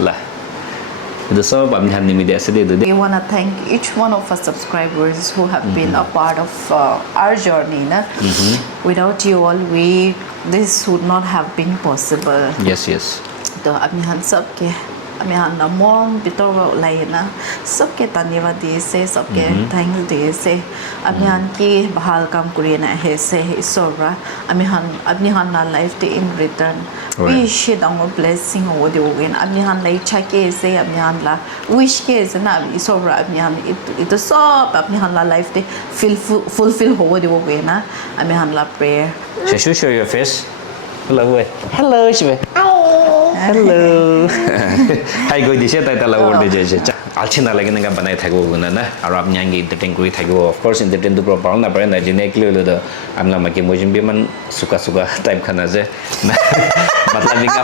La. The so I'm hand media city do We want to thank each one of our subscribers who have been a part of our journey. Na? Without you all, this would not have been possible. Yes, yes. तो अभी हम सबके अभी हम नमों बितोर लाये ना सबके धन्यवाद दिए से सबके थैंक्स दिए से अभी हम की बहाल काम करिए ना है से ईश्वरा अभी हम ना लाइफ टे इन रिटर्न wish दंगो blessing हो दे होगे ना अभी हम लाइफ चाके से अभी हम ला wish के से ना ईश्वरा अभी हम इतो सब अभी हम ला लाइफ टे fulfill हो दे होगे ना अभी हम ला prayer. Show your face. Hello, hello, Shive. Hello. Hi, go this year. I love the judge. Alchina like in a banana tago, Arab Yangi, entertain great tago. Of course, entertain the proper number and the genetically the I'm not making motion beman suka type kanaze. But living a